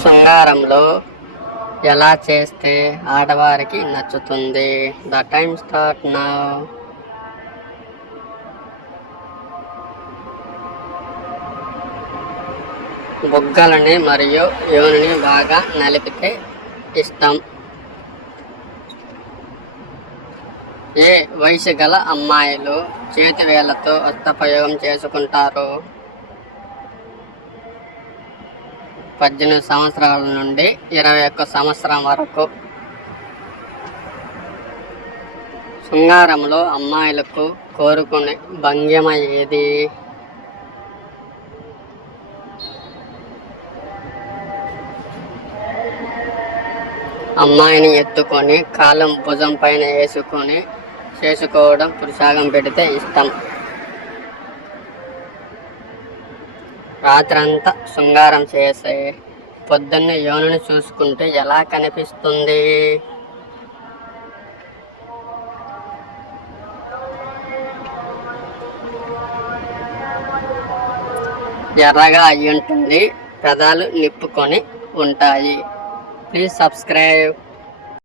శృంగారంలో ఎలా చేస్తే ఆడవారికి నచ్చుతుంది? The time start now. బుగ్గలని మరియు యోనిని బాగా నలిపితే ఇష్టం. ఏ వయసు గల అమ్మాయిలు చేతి వేళ్లతో హస్తప్రయోగం చేసుకుంటారు? 18 సంవత్సరాల నుండి 21 సంవత్సరం వరకు. శృంగారంలో అమ్మాయిలకు కోరుకునే భంగిమ ఏది? అమ్మాయిని ఎత్తుకొని కాలం భుజం పైన వేసుకొని చేసుకోవడం పురుషాగం పెడితే ఇష్టం. రాత్రంతా శృంగారం చేసి పొద్దున్నే యోనిని చూసుకుంటే ఎలా కనిపిస్తుంది? ఎర్రగా అయి ఉంటుంది, పెదాలు నిప్పుకొని ఉంటాయి. Please subscribe.